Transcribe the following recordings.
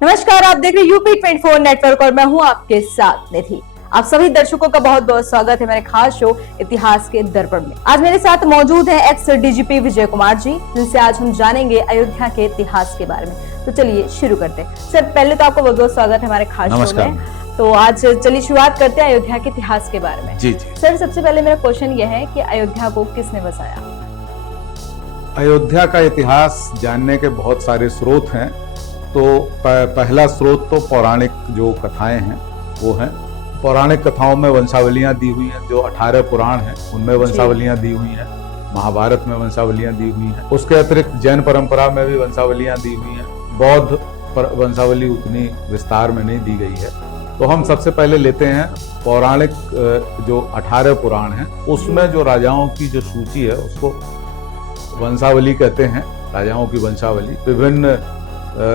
नमस्कार, आप देख रहे हैं यूपी 24 नेटवर्क और मैं हूं आपके साथ निधि। आप सभी दर्शकों का बहुत बहुत स्वागत है मेरे खास शो इतिहास के दर्पण में। आज मेरे साथ मौजूद है एक्स डीजीपी विजय कुमार जी, जिनसे आज हम जानेंगे अयोध्या के इतिहास के बारे में। तो चलिए शुरू करते हैं। सर, पहले तो आपको बहुत बहुत स्वागत है हमारे खास शो में। तो आज चलिए शुरुआत करते हैं अयोध्या के इतिहास के बारे में। जी जी सर, सबसे पहले मेरा क्वेश्चन यह है कि अयोध्या को किसने बसाया? अयोध्या का इतिहास जानने के बहुत सारे स्रोत हैं। तो पहला स्रोत तो पौराणिक जो कथाएं हैं वो हैं। पौराणिक कथाओं में वंशावलियां दी हुई हैं, जो 18 पुराण हैं उनमें वंशावलियां दी हुई हैं, महाभारत में वंशावलियां दी हुई हैं। उसके अतिरिक्त जैन परंपरा में भी वंशावलियां दी हुई हैं। बौद्ध वंशावली उतनी विस्तार में नहीं दी गई है। तो हम सबसे पहले लेते हैं पौराणिक जो 18 पुराण हैं, उसमें जो राजाओं की जो सूची है उसको वंशावली कहते हैं। राजाओं की वंशावली विभिन्न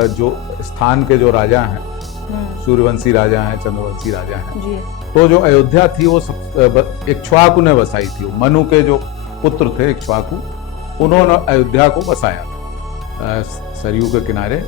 जो स्थान के जो राजा हैं, सूर्यवंशी राजा हैं, चंद्रवंशी राजा हैं जी। तो जो अयोध्या थी वो इक्ष्वाकु ने बसाई थी। मनु के जो पुत्र थे इक्ष्वाकु, उन्होंने अयोध्या को बसाया सरयू के किनारे,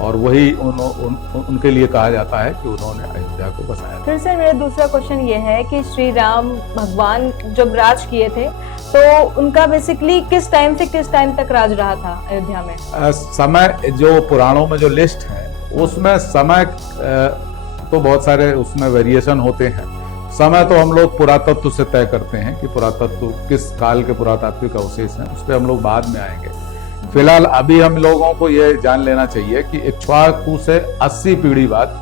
और वही उनके लिए कहा जाता है कि उन्होंने अयोध्या को बसाया। फिर सर, मेरा दूसरा क्वेश्चन ये है कि श्री राम भगवान जब राज किए थे तो उनका बेसिकली किस टाइम से किस टाइम तक राज रहा था अयोध्या में? समय जो पुराणों में जो लिस्ट है उसमें समय तो बहुत सारे उसमें वेरिएशन होते हैं। समय तो हम लोग पुरातत्व से तय करते हैं कि पुरातत्व किस काल के पुरातात्विक अवशेष हैं, उस पर हम लोग बाद में आएंगे। फिलहाल अभी हम लोगों को ये जान लेना चाहिए कि इक्ष्वाकु से 80 पीढ़ी बाद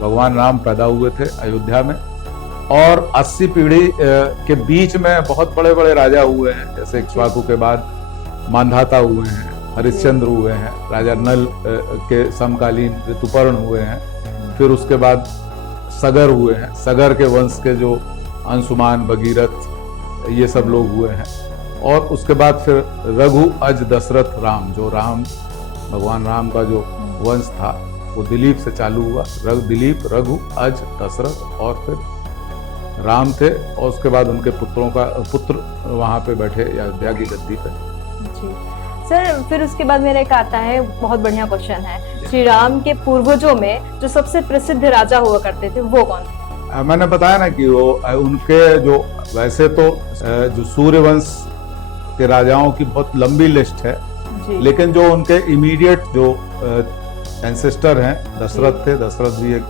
भगवान राम पैदा हुए थे अयोध्या में, और 80 पीढ़ी के बीच में बहुत बड़े बड़े राजा हुए हैं। जैसे इक्ष्वाकु के बाद मांधाता हुए हैं, हरिश्चंद्र हुए हैं, राजा नल के समकालीन ऋतुपर्ण हुए हैं। फिर उसके बाद सगर हुए हैं, सगर के वंश के जो अंशुमान, भगीरथ, ये सब लोग हुए हैं। और उसके बाद फिर रघु, अज, दशरथ, राम, जो राम भगवान राम का जो वंश था वो दिलीप से चालू हुआ। दिलीप, रघु, अज, दशरथ और फिर राम थे, और उसके बाद उनके पुत्र वहां पे बैठे अयोध्या की गद्दी पे जी। सर, फिर उसके बाद मेरा एक आता है, बहुत बढ़िया क्वेश्चन है, श्री राम के पूर्वजों में जो सबसे प्रसिद्ध राजा हुआ करते थे वो कौन थे? मैंने बताया ना कि वो उनके जो वैसे तो जो सूर्यवंश के राजाओं की बहुत लंबी लिस्ट है, लेकिन जो उनके इमीडिएट जो एंसेस्टर हैं, दशरथ थे। दशरथ भी एक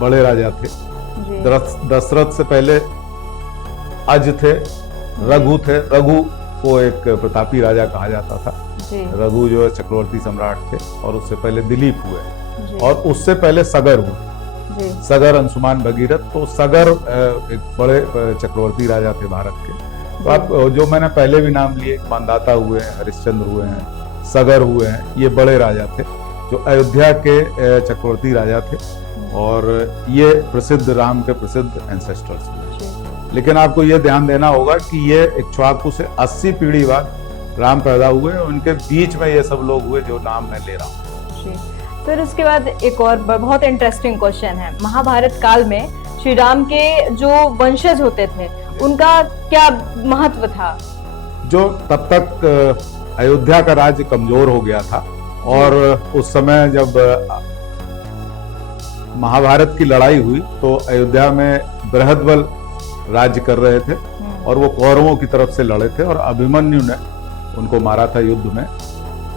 बड़े राजा थे। दशरथ से पहले अज थे, रघु थे। रघु को एक प्रतापी राजा कहा जाता था। रघु जो चक्रवर्ती सम्राट थे, और उससे पहले दिलीप हुए, और उससे पहले सगर हुए। सगर, अंशुमान, भगीरथ। तो सगर एक बड़े चक्रवर्ती राजा थे भारत के। तो आप जो मैंने पहले भी नाम लिए, मांधाता हुए हैं, हरिश्चंद्र हुए हैं, सगर हुए हैं, ये बड़े राजा थे जो अयोध्या के चक्रवर्ती राजा थे, और ये प्रसिद्ध राम के प्रसिद्ध एंसेस्टर्स हुए। लेकिन आपको ये ध्यान देना होगा कि ये इक्ष्वाकु से 80 पीढ़ी बाद राम पैदा हुए, उनके बीच में ये सब लोग हुए जो नाम मैं ले रहा हूँ। फिर उसके बाद एक और बहुत इंटरेस्टिंग क्वेश्चन है, महाभारत काल में श्री राम के जो वंशज होते थे उनका क्या महत्व था? जो तब तक अयोध्या का राज्य कमजोर हो गया था, और उस समय जब महाभारत की लड़ाई हुई तो अयोध्या में बृहद्बल राज्य कर रहे थे, और वो कौरवों की तरफ से लड़े थे, और अभिमन्यु ने उनको मारा था युद्ध में।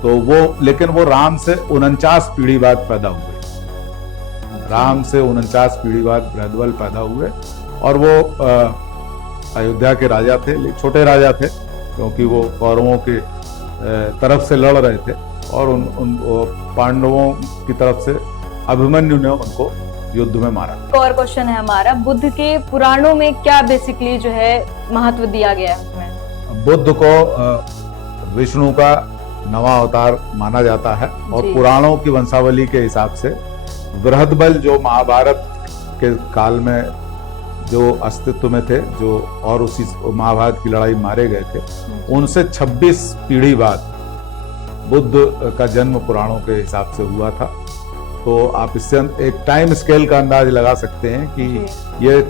तो लेकिन वो राम से 49 पीढ़ी बाद पैदा हुए। राम से 49 पीढ़ी बाद बृहद्बल पैदा हुए, और वो अयोध्या के राजा थे, छोटे राजा थे, क्योंकि वो कौरवों के तरफ से लड़ रहे थे, और उन पांडवों की तरफ से अभिमन्यु ने उनको युद्ध में मारा। एक और क्वेश्चन है हमारा, बुद्ध के पुराणों में क्या बेसिकली जो है महत्व दिया गया है उसमें? बुद्ध को विष्णु का नवा अवतार माना जाता है, और पुराणों की वंशावली के हिसाब से बृहद्बल जो महाभारत के काल में जो अस्तित्व में थे, जो और उसी महाभारत की लड़ाई मारे गए थे, उनसे 26 पीढ़ी बाद बुद्ध का जन्म पुराणों के हिसाब से हुआ था। तो आप इससे एक टाइम स्केल का अंदाज लगा सकते हैं कि ये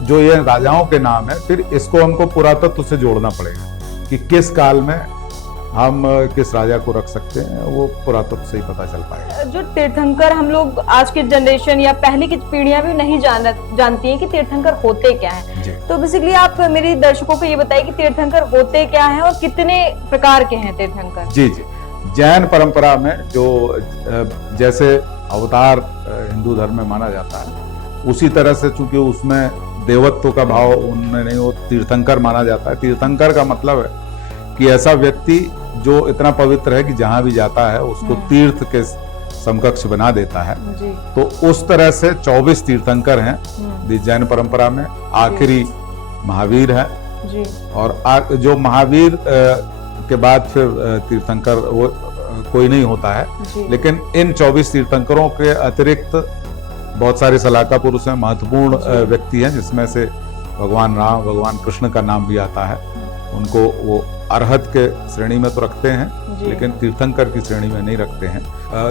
जो ये राजाओं के नाम है, फिर इसको हमको पुरातत्व से जोड़ना पड़ेगा कि किस काल में हम किस राजा को रख सकते हैं वो पुरातत्व से ही पता चल पाएगा। जो तीर्थंकर हम लोग आज की जनरेशन या पहले की पीढ़ियां भी नहीं जानती हैं कि तीर्थंकर होते क्या हैं। जी। तो बेसिकली आप मेरे दर्शकों को ये बताइए कि तीर्थंकर होते क्या हैं और कितने प्रकार के हैं तीर्थंकर। जी जी, जैन परंपरा में जो जैसे अवतार हिंदू धर्म में माना जाता है, उसी तरह से चूंकि उसमें देवत्व का भाव उनमें नहीं, वो तीर्थंकर माना जाता है। तीर्थंकर का मतलब है कि ऐसा व्यक्ति जो इतना पवित्र है कि जहां भी जाता है उसको तीर्थ के समकक्ष बना देता है। जी। तो उस तरह से 24 तीर्थंकर हैं जैन परंपरा में। आखिरी महावीर है जी। और जो महावीर के बाद फिर तीर्थंकर वो कोई नहीं होता है। लेकिन इन 24 तीर्थंकरों के अतिरिक्त बहुत सारे सलाहकार पुरुष हैं, महत्वपूर्ण व्यक्ति हैं, जिसमें से भगवान राम, भगवान कृष्ण का नाम भी आता है। उनको वो अरहत के श्रेणी में तो रखते हैं लेकिन तीर्थंकर की श्रेणी में नहीं रखते हैं।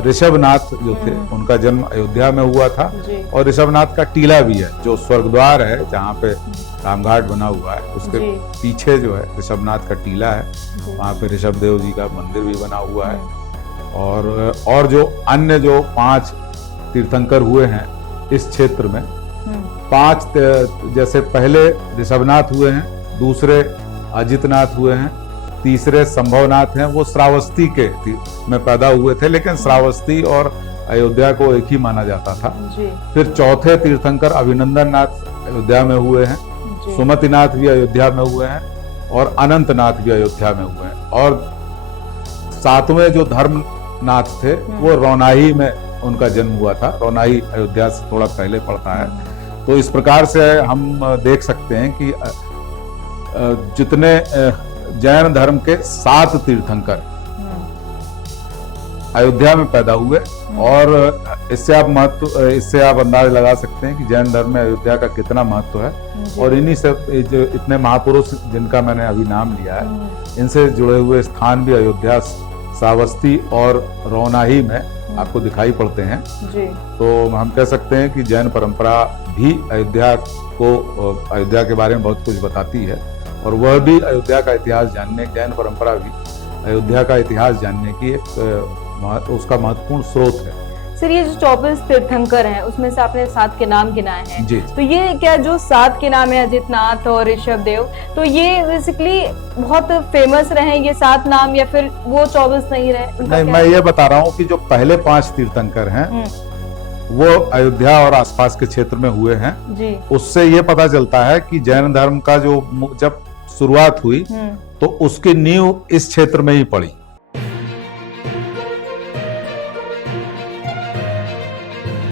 ऋषभनाथ जो थे उनका जन्म अयोध्या में हुआ था और ऋषभनाथ का टीला भी है, जो स्वर्गद्वार है जहाँ पे रामघाट बना हुआ है, उसके पीछे जो है ऋषभनाथ का टीला है। वहाँ पे ऋषभदेव जी का मंदिर भी बना हुआ है। और जो अन्य जो 5 तीर्थंकर हुए हैं इस क्षेत्र में, 5 जैसे पहले ऋषभनाथ हुए हैं, दूसरे अजितनाथ हुए हैं, तीसरे संभवनाथ हैं, वो श्रावस्ती के में पैदा हुए थे, लेकिन श्रावस्ती और अयोध्या को एक ही माना जाता था। फिर चौथे तीर्थंकर अभिनंदन नाथ अयोध्या में हुए हैं, सुमतिनाथ भी अयोध्या में हुए हैं और अनंतनाथ भी अयोध्या में हुए हैं। और 7वें जो धर्मनाथ थे वो रौनाही में उनका जन्म हुआ था। रौनाही अयोध्या से थोड़ा पहले पड़ता है। तो इस प्रकार से हम देख सकते हैं कि जितने जैन धर्म के 7 तीर्थंकर अयोध्या में पैदा हुए और इससे आप अंदाज लगा सकते हैं कि जैन धर्म में अयोध्या का कितना महत्व है। और इन्हीं से जो इतने महापुरुष जिनका मैंने अभी नाम लिया है, इनसे जुड़े हुए स्थान भी अयोध्या, श्रावस्ती और रौनाही में आपको दिखाई पड़ते हैं। तो हम कह सकते हैं कि जैन परंपरा भी अयोध्या के बारे में बहुत कुछ बताती है और वह भी अयोध्या का इतिहास जानने, जैन परंपरा भी अयोध्या का इतिहास जानने की उसका महत्वपूर्ण स्रोत है। सर, ये जो 24 तीर्थंकर हैं उसमें से आपने 7 के नाम गिनाए हैं। जी। तो ये क्या जो 7 के नाम है, अजितनाथ और ऋषभदेव, तो ये बेसिकली बहुत फेमस रहे ये 7 नाम या फिर वो 24 नहीं रहे? नहीं, मैं ये बता रहा हूँ कि जो पहले 5 तीर्थंकर हैं वो अयोध्या और आसपास के क्षेत्र में हुए हैं। जी। उससे ये पता चलता है कि जैन धर्म का जो जब शुरुआत हुई तो उसकी नींव इस क्षेत्र में ही पड़ी।